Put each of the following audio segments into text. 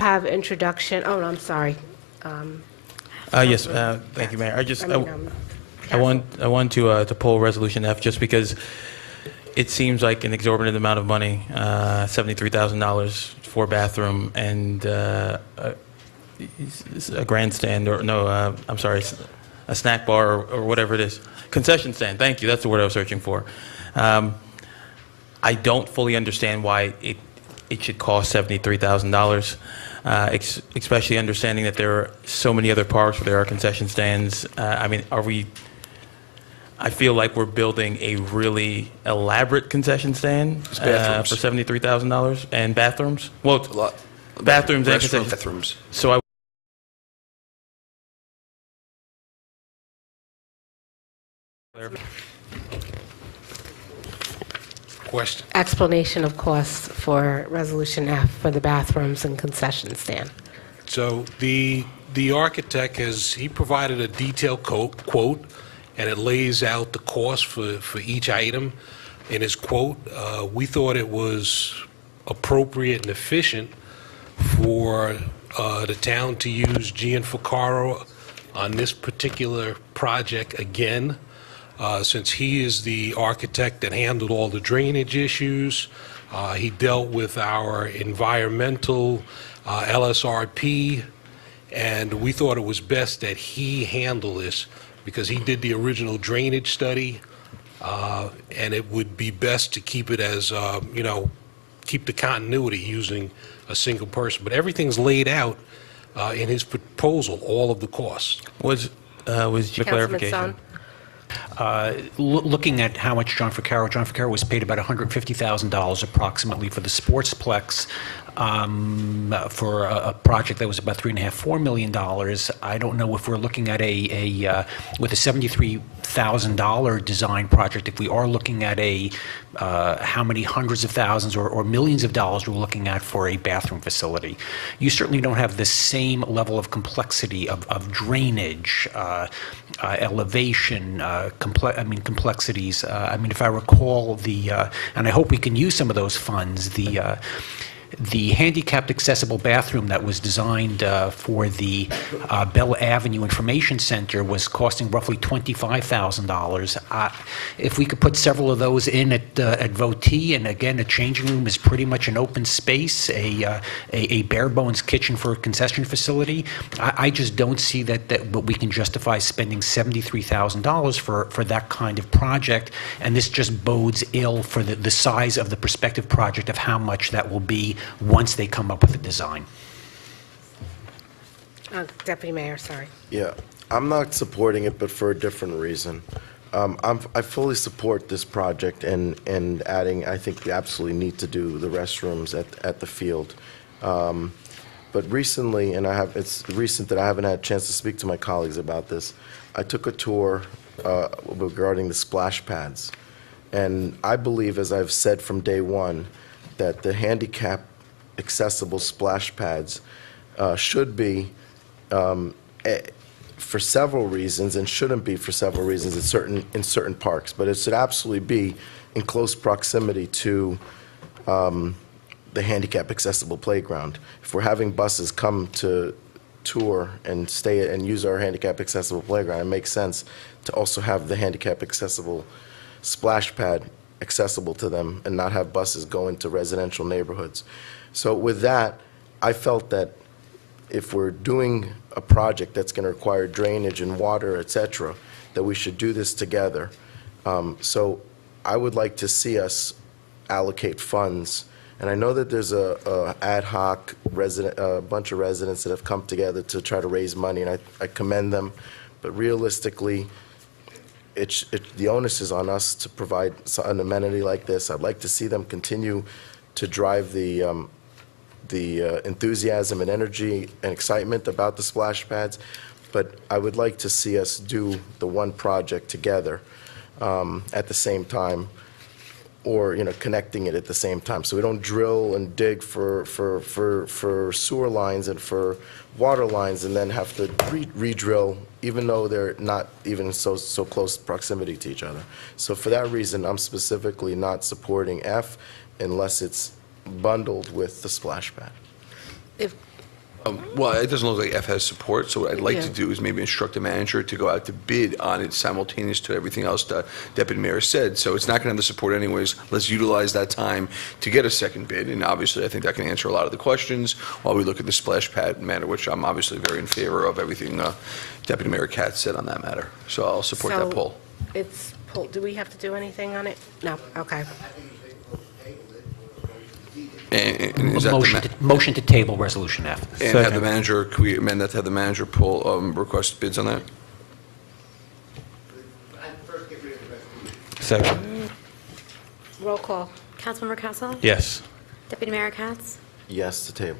Have introduction. Oh, no, I'm sorry. Yes, thank you, Mayor. I want to pull Resolution F just because it seems like an exorbitant amount of money, $73,000 for a bathroom and a grandstand, or no, I'm sorry, a snack bar or whatever it is. Concession stand, thank you, that's the word I was searching for. I don't fully understand why it should cost $73,000. Especially understanding that there are so many other parks where there are concession stands. I mean, I feel like we're building a really elaborate concession stand for $73,000 and bathrooms. Well, bathrooms and concession bathrooms. So I. Question. Explanation of costs for Resolution F for the bathrooms and concession stand. So the architect he provided a detailed quote, and it lays out the cost for each item in his quote. We thought it was appropriate and efficient for the town to use Gian Ficarro on this particular project again. Since he is the architect that handled all the drainage issues, he dealt with our environmental LSRP, and we thought it was best that he handle this because he did the original drainage study, and it would be best to keep it as, keep the continuity using a single person. But everything's laid out in his proposal, all of the costs. Was your clarification? Looking at how much John Ficarro was paid about $150,000 approximately for the Sportsplex for a project that was about $3.5–4 million. I don't know if we're looking at with a $73,000 design project, if we are looking at how many hundreds of thousands or millions of dollars we're looking at for a bathroom facility. You certainly don't have the same level of complexity of drainage, elevation, complexities. If I recall and I hope we can use some of those funds, the handicapped accessible bathroom that was designed for the Bell Avenue Information Center was costing roughly $25,000. If we could put several of those in at Votee, and again, a changing room is pretty much an open space, a bare bones kitchen for a concession facility, I just don't see that we can justify spending $73,000 for that kind of project, and this just bodes ill for the size of the prospective project of how much that will be once they come up with a design. Deputy Mayor, sorry. Yeah, I'm not supporting it, but for a different reason. I fully support this project and adding, I think we absolutely need to do the restrooms at the field. But recently, and it's recent that I haven't had a chance to speak to my colleagues about this, I took a tour regarding the splash pads. And I believe, as I've said from day one, that the handicap accessible splash pads should be for several reasons, and shouldn't be for several reasons in certain parks, but it should absolutely be in close proximity to the handicap accessible playground. If we're having buses come to tour and stay and use our handicap accessible playground, it makes sense to also have the handicap accessible splash pad accessible to them and not have buses go into residential neighborhoods. So with that, I felt that if we're doing a project that's going to require drainage and water, et cetera, that we should do this together. So I would like to see us allocate funds. And I know that there's a ad hoc a bunch of residents that have come together to try to raise money, and I commend them. But realistically, the onus is on us to provide an amenity like this. I'd like to see them continue to drive the enthusiasm and energy and excitement about the splash pads, but I would like to see us do the one project together at the same time, or, connecting it at the same time, so we don't drill and dig for sewer lines and for water lines and then have to re-drill, even though they're not even so close proximity to each other. So for that reason, I'm specifically not supporting F unless it's bundled with the splash pad. If, Well, it doesn't look like F has support, so what I'd like to Yeah. do is maybe instruct the manager to go out to bid on it simultaneous to everything else the Deputy Mayor said. So it's not going to have the support anyways. Let's utilize that time to get a second bid, and obviously, I think that can answer a lot of the questions while we look at the splash pad matter, which I'm obviously very in favor of everything Deputy Mayor Katz said on that matter. So I'll support that So- poll. it's, do we have to do anything on it? No, okay. And is that the Motion to table Resolution F. and have the manager, can we amend that to have the manager pull, request bids on that? Second. Roll call. Councilmember Castle? Yes. Deputy Mayor Katz? Yes to table.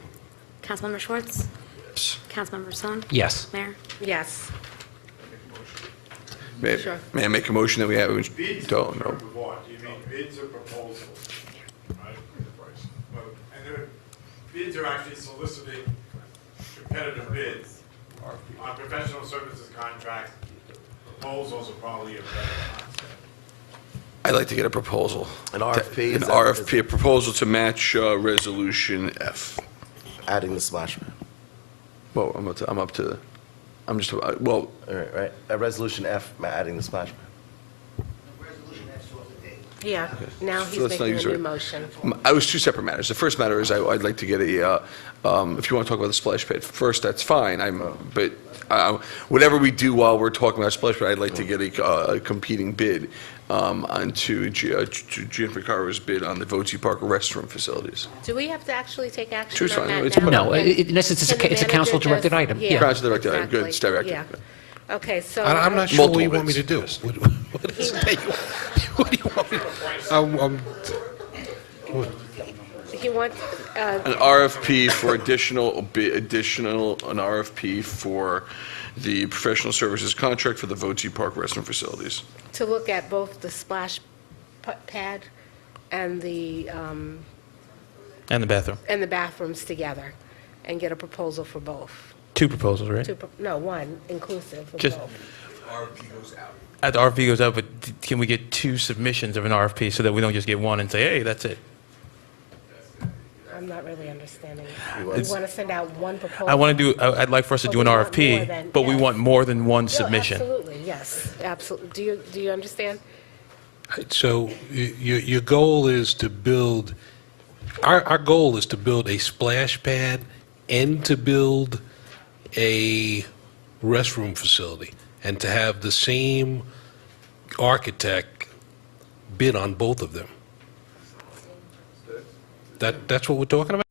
Councilmember Schwartz? Councilmember Song? Yes. Mayor? Yes. Sure. May I make a motion that we have? Bids Don't, no. for what? Do you mean bids or proposals? Right? And the bids are actually soliciting competitive bids. On professional services contracts, proposals are probably a better concept. I'd like to get a proposal. An RFP? An RFP, a proposal to match Resolution F. Adding the splash pad. Well, I'm just, well, All right. Resolution F, adding the splash pad. Yeah, now So he's let's not making use a new it. motion. I was two separate matters. The first matter is I'd like to get if you want to talk about the splash pad first, that's fine. But whatever we do while we're talking about splash pad, I'd like to get a competing bid onto Gianfrancaro's bid on the Voci Park restroom facilities. Do we have to actually take action Sure, it's on fine. that It's now? fine. No, in essence, it's Can the a council-directed manager item. just- Yeah. Council-directed item. Good. exactly. It's directed. Yeah. Okay, so. I'm not sure what Multiple you want me to bids. do. What is it? What do you want me? I'm- He wants, An RFP for an RFP for the professional services contract for the Voci Park restroom facilities. to look at both the splash pad and the And the bathroom. bathrooms together, and get a proposal for both. Two proposals, right? No, one, inclusive of Just- both. The RFP goes out, but can we get two submissions of an RFP so that we don't just get one and say, hey, that's it? I'm not really understanding. want- You want to send out one proposal? I'd like for us to But do we an want more RFP, than- but we yes. want more than one No, submission. absolutely, yes, absolutely. Do you understand? So your goal is to build, our goal is to build a splash pad and to build a restroom facility, and to have the same architect bid on both of them. That's what we're talking about?